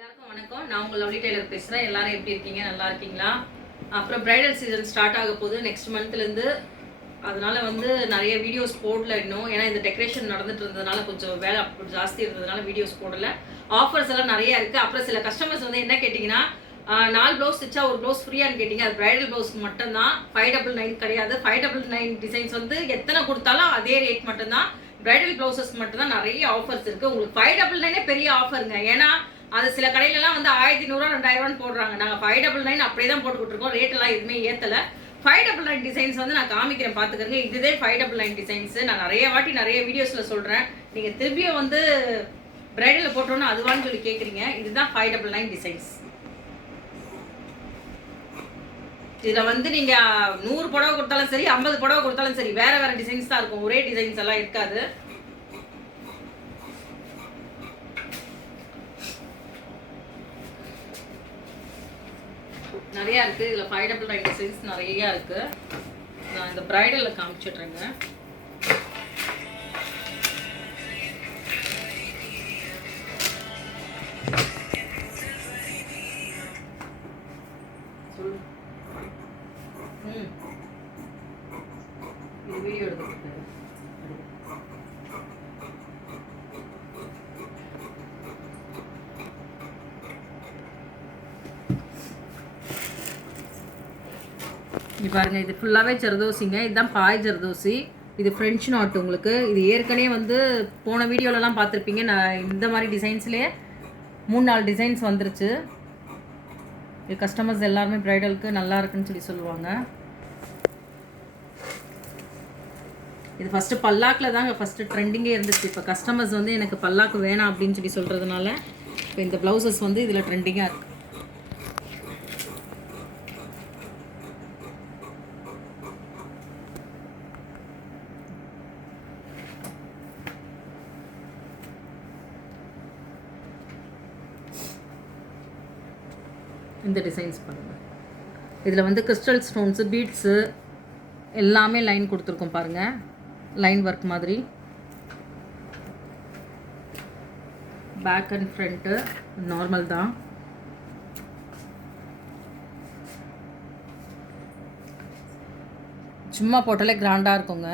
எல்லாருக்கும் வணக்கம். நான் உங்கள் லவ்லி டெய்லர் பேசுகிறேன். எல்லாரும் எப்படி இருக்கீங்க? நல்லா இருக்கீங்களா? அப்புறம் பிரைடல் சீசன் ஸ்டார்ட் ஆக போகுது நெக்ஸ்ட் மந்த்லேருந்து. அதனால நிறைய வீடியோஸ் போடல இன்னும். ஏன்னா இந்த டெக்கரேஷன் நடந்துட்டு இருந்ததுனால கொஞ்சம் வேலை ஜாஸ்தி இருந்ததுனால வீடியோஸ் போடல. ஆஃபர்ஸ் எல்லாம் நிறைய இருக்குது. அப்புறம் சில கஸ்டமர்ஸ் என்ன கேட்டிங்கன்னா, 4 ப்ளவுஸ் தைச்சா ஒரு ப்ளவுஸ் ஃப்ரீயான்னு கேட்டிங்க. அது பிரைடல் ப்ளவுஸ்க்கு மட்டும்தான். 599 கிடையாது. 599 டிசைன்ஸ் எத்தனை கொடுத்தாலும் அதே ரேட் மட்டும்தான். பிரைடல் ப்ளவுசஸ்க்கு மட்டும்தான் நிறைய ஆஃபர்ஸ் இருக்குது. உங்களுக்கு 599 பெரிய ஆஃபருங்க. ஏன்னா அது சில கடையிலலாம் 1100 2000 போடுறாங்க. நாங்கள் 599 அப்படியே தான் போட்டுக்கிட்டுருக்கோம். ரேட்டெல்லாம் எதுவுமே ஏற்றலை. 599 டிசைன்ஸ் நான் காமிக்கிறேன், பார்த்துக்கிறேங்க. இதுதே 599 டிசைன்ஸ். நான் நிறைய வாட்டி நிறைய வீடியோஸில் சொல்கிறேன். நீங்கள் திரும்பியும் பிரைடலில் போட்டோன்னு அதுவான்னு சொல்லி கேட்குறீங்க. இதுதான் 599 டிசைன்ஸ். இதில் நீங்கள் 100 புடவை கொடுத்தாலும் சரி, 50 புடவை கொடுத்தாலும் சரி, வேறு வேறு டிசைன்ஸ் தான் இருக்கும். ஒரே டிசைன்ஸ் எல்லாம் இருக்காது. நிறையா இருக்குது. இதில் 599 டிசைன்ஸ் நிறையா இருக்குது. நான் இந்த பிரைடலில் காமிச்சிட்றேங்க. இது வீடியோ எடுத்துக்கிட்டு இது பாருங்க. இது ஃபுல்லாகவே ஜர்தோசிங்க. இதுதான் பாய் ஜர்தோசி. இது ஃப்ரெஞ்ச் நாட். உங்களுக்கு இது ஏற்கனவே போன வீடியோலலாம் பார்த்துருப்பீங்க. நான் இந்த மாதிரி டிசைன்ஸ்லேயே 3-4 டிசைன்ஸ் வந்துருச்சு. இது கஸ்டமர்ஸ் எல்லாருமே ப்ரைடலுக்கு நல்லா இருக்குன்னு சொல்லி சொல்லுவாங்க. இது ஃபஸ்ட்டு பல்லாக்கில் தாங்க ஃபஸ்ட்டு ட்ரெண்டிங்கே இருந்துச்சு. இப்போ கஸ்டமர்ஸ் எனக்கு பல்லாக்கு வேணாம் அப்படின்னு சொல்லி சொல்கிறதுனால இப்போ இந்த ப்ளவுசஸ் இதில் ட்ரெண்டிங்காக இருக்குது. இந்த டிசைன்ஸ் பாருங்கள். இதில் கிறிஸ்டல் ஸ்டோன்ஸு, பீட்ஸு எல்லாமே லைன் கொடுத்துருக்கோம் பாருங்கள். லைன் ஒர்க் மாதிரி. பேக் அண்ட் ஃப்ரண்ட்டு நார்மல் தான். சும்மா போட்டாலே கிராண்டாக இருக்குங்க.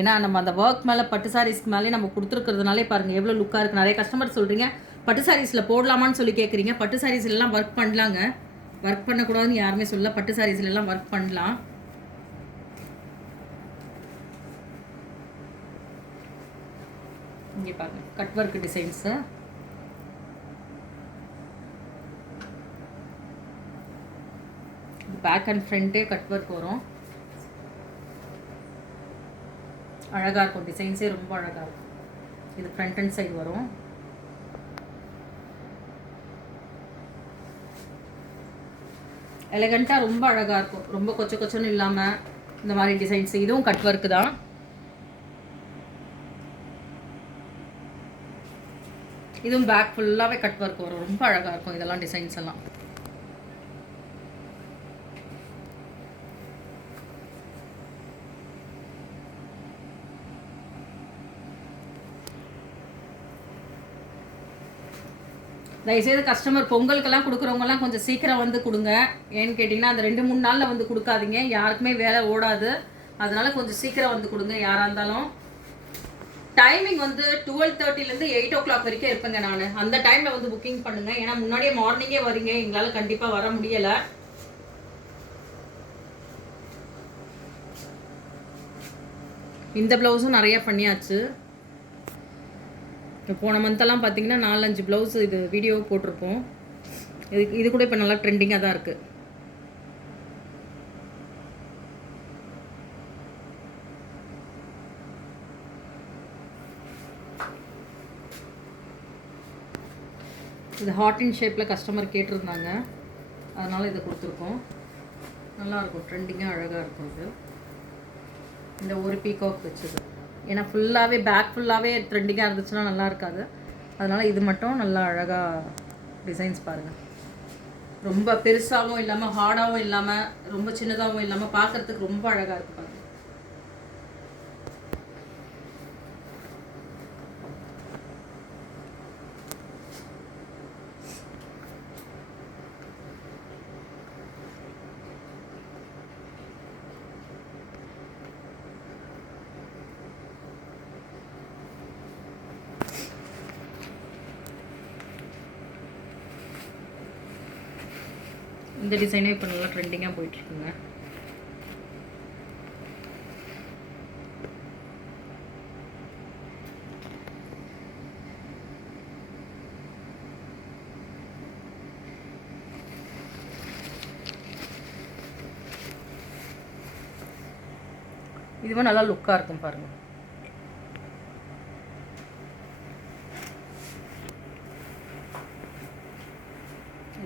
ஏன்னா நம்ம அந்த ஒர்க் மேலே பட்டு சாரீஸ்க்கு மேலே நம்ம கொடுத்துருக்கிறதுனாலே பாருங்கள் எவ்வளோ லுக்காக இருக்குது. நிறைய கஸ்டமர் சொல்கிறீங்க பட்டு சாரீஸில் போடலாமான்னு சொல்லி கேட்குறீங்க. பட்டு சாரீஸ்லாம் ஒர்க் பண்ணலாங்க. ஒர்க் பண்ணக்கூடாதுன்னு யாருமே சொல்லல. பட்டு சாரீஸ்லாம் ஒர்க் பண்ணலாம். இங்கே பாருங்கள் cut work designs. Back and ஃப்ரண்ட்டே கட் ஒர்க் வரும். அழகாக இருக்கும். டிசைன்ஸே ரொம்ப அழகாக இருக்கும். இது ஃப்ரண்ட் அண்ட் சைடு வரும். எலகண்ட்டாக ரொம்ப அழகாக இருக்கும். ரொம்ப கொச்சன்னு இல்லாமல் இந்த மாதிரி டிசைன்ஸ். இதுவும் கட் ஒர்க்கு தான். இதுவும் பேக் ஃபுல்லாகவே கட் ஒர்க் வரும். ரொம்ப அழகாக இருக்கும் இதெல்லாம் டிசைன்ஸ் எல்லாம். தயவுசெய்து கஸ்டமர் பொங்கலுக்கெல்லாம் கொடுக்குறவங்கலாம் கொஞ்சம் சீக்கிரம் கொடுங்க. ஏன்னு கேட்டிங்கன்னா அந்த 2-3 நாளில் கொடுக்காதீங்க. யாருக்குமே வேலை ஓடாது. அதனால் கொஞ்சம் சீக்கிரம் கொடுங்க யாராக இருந்தாலும். டைமிங் 12:30லேருந்து 8 o'clock வரைக்கும் இருப்பேங்க நான். அந்த டைமில் புக்கிங் பண்ணுங்கள். ஏன்னா முன்னாடியே மார்னிங்கே வரீங்க. எங்களால் கண்டிப்பாக வர முடியலை. இந்த ப்ளவுஸும் நிறையா பண்ணியாச்சு. போன மந்த்தெல்லாம் பார்த்தீங்கன்னா 4-5 ப்ளவுஸ் இது வீடியோ போட்டிருப்போம். இது கூட இப்போ நல்லா ட்ரெண்டிங்காக தான் இருக்குது. இது ஹாட் இன் ஷேப்பில் கஸ்டமர் கேட்டிருந்தாங்க. அதனால் இதை கொடுத்துருக்கோம். நல்லாயிருக்கும். ட்ரெண்டிங்காக அழகாக இருக்கும். இது இந்த ஒரு பீகாக் வச்சது. ஏன்னா ஃபுல்லாகவே பேக் ஃபுல்லாகவே ட்ரெண்டிங்காக இருந்துச்சுன்னா நல்லா இருக்காது. அதனால் இது மட்டும் நல்லா அழகாக டிசைன்ஸ் பாருங்கள். ரொம்ப பெருசாகவும் இல்லாமல், ஹார்டாகவும் இல்லாமல், ரொம்ப சின்னதாகவும் இல்லாமல், பார்க்குறதுக்கு ரொம்ப அழகாக இருக்குது பாருங்கள். இந்த டிசைனே இப்போ நல்லா ட்ரெண்டிங்காக போயிட்டுருக்குங்க. இதுவும் நல்லா லுக்காக இருக்கும் பாருங்கள்.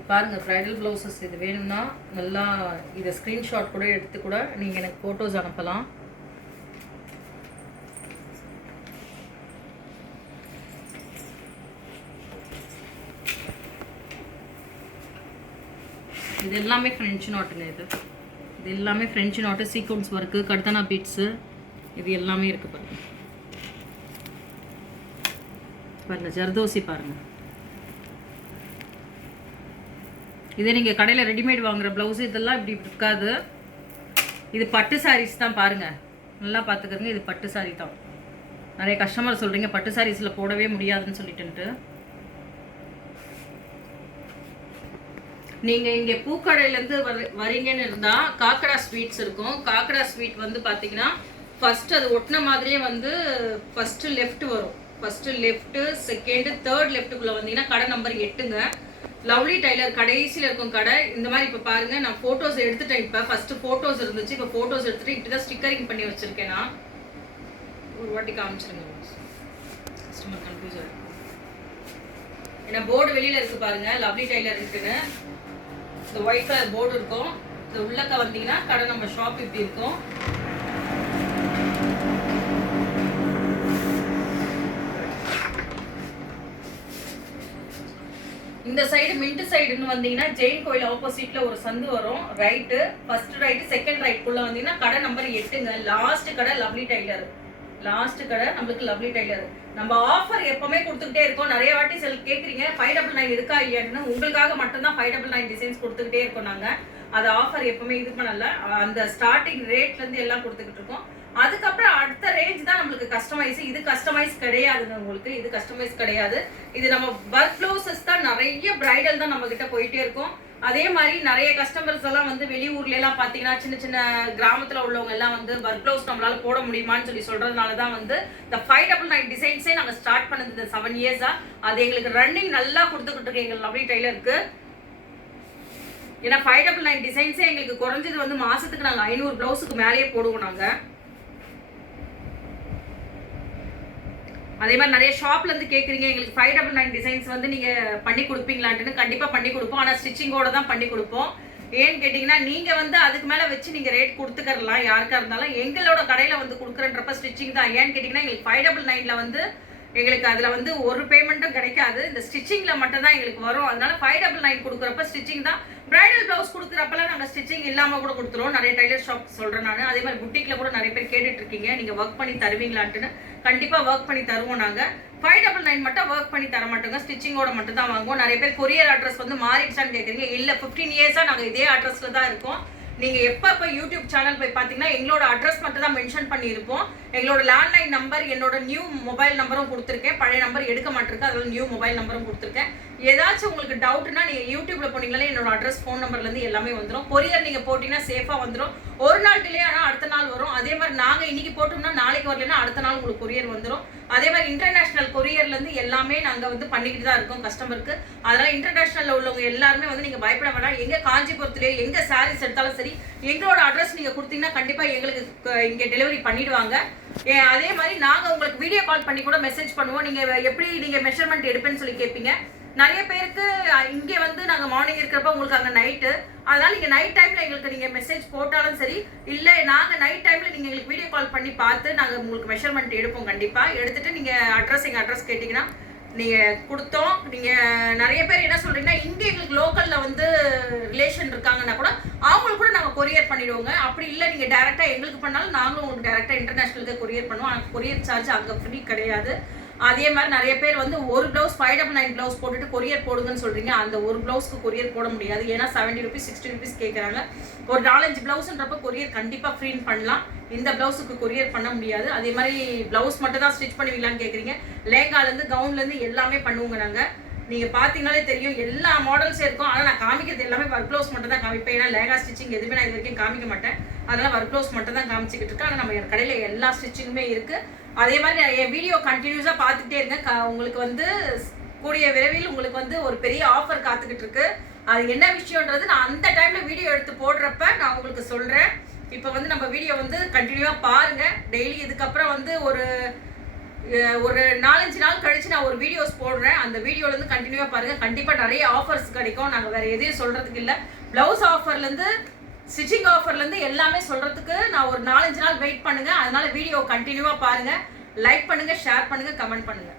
பாருங்கள் ப்ரைடல் ப்ளவுசஸ் இது வேணும்னா நல்லா இதை ஸ்க்ரீன்ஷாட் கூட எடுத்து கூட நீங்கள் எனக்கு ஃபோட்டோஸ் அனுப்பலாம். இது எல்லாமே ஃப்ரெஞ்சு நாட்டுங்க. இது எல்லாமே ஃப்ரெஞ்சு நாட்டு சீக்வன்ஸ் ஒர்க்கு, கர்தானா பீட்ஸு, இது எல்லாமே இருக்குது பாருங்கள். பாருங்கள் ஜர்தோசி பாருங்கள். இதே நீங்கள் கடையில் ரெடிமேட் வாங்குகிற ப்ளவுஸு இதெல்லாம் இப்படி இருக்காது. இது பட்டு சாரீஸ் தான் பாருங்கள், நல்லா பார்த்துக்கோங்க. இது பட்டு சாரீ தான். நிறைய கஸ்டமர் சொல்கிறீங்க பட்டு சாரீஸில் போடவே முடியாதுன்னு சொல்லிட்டுன்ட்டு. நீங்கள் இங்கே பூக்கடையிலேருந்து வரீங்கன்னு இருந்தால் காக்கடா ஸ்வீட்ஸ் இருக்கும். காக்கடா ஸ்வீட் வந்து பார்த்தீங்கன்னா ஃபஸ்ட்டு அது ஒட்டின மாதிரியே வந்து ஃபஸ்ட்டு லெஃப்ட் வரும். ஃபஸ்ட்டு லெஃப்ட்டு, செகண்டு, தேர்ட் லெஃப்ட்டுக்குள்ளே வந்தீங்கன்னா கடை நம்பர் 8ங்க. லவ்லி டைலர் கடைசியில் இருக்கும் கடை. இந்த மாதிரி இப்போ பாருங்கள், நான் ஃபோட்டோஸ் எடுத்துட்டேன். இப்போ ஃபஸ்ட்டு ஃபோட்டோஸ் இருந்துச்சு, இப்போ ஃபோட்டோஸ் எடுத்துகிட்டு இப்படி தான் ஸ்டிக்கரிங் பண்ணி வச்சுருக்கேன். நான் ஒரு வாட்டி காமிச்சிருங்க, கஸ்டமர் கன்ஃபியூஸ் ஆகிடும். ஏன்னா போர்டு வெளியில் இருக்குது பாருங்கள், லவ்லி டைலர் இருக்குன்னு. இந்த ஒயிட் கலர் போர்டு இருக்கும். இந்த உள்ளக்க வந்தீங்கன்னா கடை நம்ம ஷாப் இப்படி இருக்கும். இந்த சைடு மின்ட் சைடுன்னு வந்தீங்கன்னா ஜெயின் கோயில் ஆப்போசிட்ல ஒரு சந்து வரும். ரைட்டு, ஃபர்ஸ்ட் ரைட்டு, செகண்ட் ரைட்குள்ள வந்தீங்கன்னா கடை நம்பர் 8ங்க. லாஸ்ட் கடை லவ்லி டைலர். லாஸ்ட் கடை நம்மளுக்கு லவ்லி டைலர். நம்ம ஆஃபர் எப்பவுமே கொடுத்துக்கிட்டே இருக்கோம். நிறைய வாட்டி கேட்குறீங்க 599 இருக்கா இல்லையான்னு. உங்களுக்காக மட்டும்தான் 599 டிசைன்ஸ் கொடுத்துக்கிட்டே இருக்கோம். நாங்கள் அது ஆஃபர் எப்பவுமே இது பண்ணல. அந்த ஸ்டார்டிங் ரேட்லேருந்து எல்லாம் கொடுத்துக்கிட்டு இருக்கோம். அதுக்கப்புறம் அடுத்த ரேஞ்ச் தான் நம்மளுக்கு கஸ்டமைஸ். இது கஸ்டமைஸ் கிடையாதுங்க. உங்களுக்கு இது கஸ்டமைஸ் கிடையாது. இது நம்ம ஒர்க் ப்ளவுசஸ் தான், நிறைய பிரைடல் தான் நம்ம கிட்ட போயிட்டே இருக்கும். அதே மாதிரி நிறைய கஸ்டமர்ஸ் எல்லாம் வந்து வெளியூர்ல எல்லாம் பாத்தீங்கன்னா சின்ன சின்ன கிராமத்துல உள்ளவங்க எல்லாம் வந்து ஒர்க் ப்ளவுஸ் நம்மளால போட முடியுமான்னு சொல்றதுனால தான் வந்து இந்த 599 டிசைன்ஸே நாங்க ஸ்டார்ட் பண்ணது இந்த 7 இயர்ஸா. அது எங்களுக்கு ரன்னிங் நல்லா கொடுத்துக்கிட்டு இருக்கு எங்க லவ்லி டைலருக்கு. ஏன்னா 599 டிசைன்ஸே எங்களுக்கு குறைஞ்சது வந்து மாசத்துக்கு நாங்க 500 பிளவுஸுக்கு மேலேயே போடுவோம் நாங்க. அதே மாதிரி நிறைய ஷாப்ல இருந்து கேட்குறீங்க எங்களுக்கு 599 டிசைன்ஸ் வந்து நீங்க பண்ணி கொடுப்பீங்களான்னு. கண்டிப்பா பண்ணி கொடுப்போம். ஆனால் ஸ்டிச்சிங்கோட தான் பண்ணி கொடுப்போம். ஏன்னு கேட்டிங்கன்னா நீங்க வந்து அதுக்கு மேலே வச்சு நீங்க ரேட் கொடுத்துக்கலாம் யாருக்கா இருந்தாலும். எங்களோட கடையில் வந்து கொடுக்குறன்றப்ப ஸ்டிச்சிங் தான். ஏன்னு கேட்டிங்கன்னா எங்களுக்கு 599ல வந்து எங்களுக்கு அதில் வந்து ஒரு பேமெண்ட்டும் கிடைக்காது. இந்த ஸ்டிச்சிங்கில் மட்டும் தான் எங்களுக்கு வரும். அதனால 599 கொடுக்குறப்ப ஸ்டிச்சிங் தான். பிரைடல் ப்ளவுஸ் கொடுக்குறப்பெல்லாம் நாங்கள் ஸ்டிச்சிங் இல்லாமல் கூட கொடுத்துருவோம். நிறைய டைலர் ஷாப் சொல்கிறேன் நான். அதே மாதிரி புட்டிக்கில் கூட நிறைய பேர் கேட்டுட்டு இருக்கீங்க நீங்கள் ஒர்க் பண்ணி தருவீங்களான்ட்டுன்னு. கண்டிப்பாக ஒர்க் பண்ணி தருவோம் நாங்கள். 599 மட்டும் ஒர்க் பண்ணி தர மாட்டோங்க, ஸ்டிச்சிங்கோட மட்டும் தான் வாங்குவோம். நிறைய பேர் கொரியர் அட்ரஸ் வந்து மாறிடுச்சான்னு கேட்குறீங்க. இல்லை, 15 இயர்ஸாக நாங்கள் இதே அட்ரஸில் தான் இருக்கோம். நீங்கள் எப்போ யூடியூப் சேனல் போய் பார்த்தீங்கன்னா எங்களோட அட்ரஸ் மட்டும் தான் மென்ஷன் பண்ணியிருப்போம். எங்களோட லேண்ட்லைன் நம்பர், என்னோட நியூ மொபைல் நம்பரும் கொடுத்துருக்கேன். பழைய நம்பர் எடுக்க மாட்டிருக்கு, அதில் நியூ மொபைல் நம்பரும் கொடுத்துருக்கேன். ஏதாச்சும் உங்களுக்கு டவுட்னா நீங்கள் யூடியூப்பில் போனீங்களே என்னோட அட்ரஸ், ஃபோன் நம்பர்லேருந்து எல்லாமே வந்துடும். கொரியர் நீங்கள் போட்டிங்கன்னா சேஃபாக வந்துடும். ஒரு நாள் டிலே ஆனால் அடுத்த நாள் வரும். அதே மாதிரி நாங்கள் இன்றைக்கி போட்டோம்னா நாளைக்கு வரலைன்னா அடுத்த நாள் உங்களுக்கு கொரியர் வந்துடும். அதே மாதிரி இன்டர்நேஷ்னல் கொரியர்லேருந்து எல்லாமே நாங்கள் வந்து பண்ணிக்கிட்டு தான் இருக்கோம் கஸ்டமருக்கு. அதனால் இன்டர்நேஷ்னலில் உள்ளவங்க எல்லாருமே வந்து நீங்கள் பயப்பட வேண்டாம். எங்கே காஞ்சிபுரத்துலேயே எங்கே சாரீஸ் எடுத்தாலும் சரி எங்களோட அட்ரஸ் நீங்கள் கொடுத்தீங்கன்னா கண்டிப்பாக எங்களுக்கு இங்கே டெலிவரி பண்ணிடுவாங்க. அதே மாதிரி நாங்கள் உங்களுக்கு வீடியோ கால் பண்ணி கூட மெசேஜ் பண்ணுவோம். நீங்கள் எப்படி நீங்கள் மெஷர்மெண்ட் எடுப்பேன்னு சொல்லி கேட்பீங்க. நிறைய பேருக்கு இங்கே வந்து நாங்கள் மார்னிங் இருக்கிறப்ப உங்களுக்கு அங்கே நைட்டு, அதனால் நீங்கள் நைட் டைமில் எங்களுக்கு நீங்கள் மெசேஜ் போட்டாலும் சரி, இல்லை நாங்கள் நைட் டைமில் நீங்கள் எங்களுக்கு வீடியோ கால் பண்ணி பார்த்து நாங்கள் உங்களுக்கு மெஷர்மெண்ட் எடுப்போம். கண்டிப்பாக எடுத்துகிட்டு நீங்கள் எங்கள் அட்ரஸ் கேட்டிங்கன்னா நீங்கள் கொடுத்தோம். நீங்கள் நிறைய பேர் என்ன சொல்கிறீங்கன்னா இங்கே எங்களுக்கு லோக்கலில் வந்து ரிலேஷன் இருக்காங்கன்னா கூட அவங்களுக்கு கூட நாங்கள் கொரியர் பண்ணிவிடுவோங்க. அப்படி இல்லை நீங்கள் டேரெக்டாக எங்களுக்கு பண்ணாலும் நாங்களும் உங்களுக்கு டேரெக்டாக இன்டர்நேஷ்னலுக்கு கொரியர் பண்ணுவோம். ஆனால் கொரியர் சார்ஜ் அங்கே ஃப்ரீ கிடையாது. அதே மாதிரி நிறைய பேர் வந்து ஒரு ப்ளவுஸ் 599 ப்ளவுஸ் போட்டுட்டு கொரியர் போடுங்கன்னு சொல்கிறீங்க. அந்த ஒரு ப்ளவுஸ்க்கு கொரியர் போட முடியாது. ஏன்னா 70 ரூபீஸ் 60 ரூபீஸ் கேட்குறாங்க. ஒரு 4-5 ப்ளவுஸ்ன்றப்ப கொரியர் கண்டிப்பாக ஃப்ரீன்னு பண்ணலாம். இந்த ப்ளவுஸுக்கு கொரியர் பண்ண முடியாது. அதே மாதிரி ப்ளவுஸ் மட்டும் தான் ஸ்டிச் பண்ணுவீங்களான்னு கேட்குறீங்க. லேங்காலேருந்து கவுன்லேருந்து எல்லாமே பண்ணுவோங்க நாங்கள். நீங்கள் பார்த்தீங்கனாலே தெரியும் எல்லா மாடல்ஸும் இருக்கும். ஆனால் நான் காமிக்கிறது எல்லாமே ஒர்க் ப்ளவுஸ் மட்டும் தான் காமிப்பேன். ஏன்னா லேகா ஸ்டிச்சிங் எதுவுமே நான் இது வரைக்கும் காமிக்க மாட்டேன். அதனால் ஒர்க் ப்ளவுஸ் மட்டும் தான் காமிச்சிக்கிட்டு இருக்கேன். ஆனால் நம்ம கடையில் எல்லா ஸ்டிச்சிங்குமே இருக்குது. அதே மாதிரி என் வீடியோ கண்டினியூஸாக பார்த்துக்கிட்டே இருங்க. உங்களுக்கு வந்து கூடிய விரைவில் உங்களுக்கு வந்து ஒரு பெரிய ஆஃபர் காத்துக்கிட்டு இருக்கு. அது என்ன விஷயம்ன்றது நான் அந்த டைமில் வீடியோ எடுத்து போடுறப்ப நான் உங்களுக்கு சொல்கிறேன். இப்போ வந்து நம்ம வீடியோ வந்து கண்டினியூவாக பாருங்கள். டெய்லி இதுக்கப்புறம் வந்து ஒரு 4-5 நாள் கழிச்சு நான் ஒரு வீடியோஸ் போடுறேன். அந்த வீடியோலேருந்து கண்டினியூவாக பாருங்கள். கண்டிப்பாக நிறைய ஆஃபர்ஸ் கிடைக்கும். நாங்கள் வேறு எதையும் சொல்கிறதுக்கு இல்லை. ப்ளவுஸ் ஆஃபர்லேருந்து ஸ்டிச்சிங் ஆஃபர்லேருந்து எல்லாமே சொல்கிறதுக்கு நான் ஒரு 4-5 நாள் வெயிட் பண்ணுங்கள். அதனால் வீடியோ கண்டினியூவாக பாருங்கள். லைக் பண்ணுங்கள், ஷேர் பண்ணுங்கள், கமெண்ட் பண்ணுங்கள்.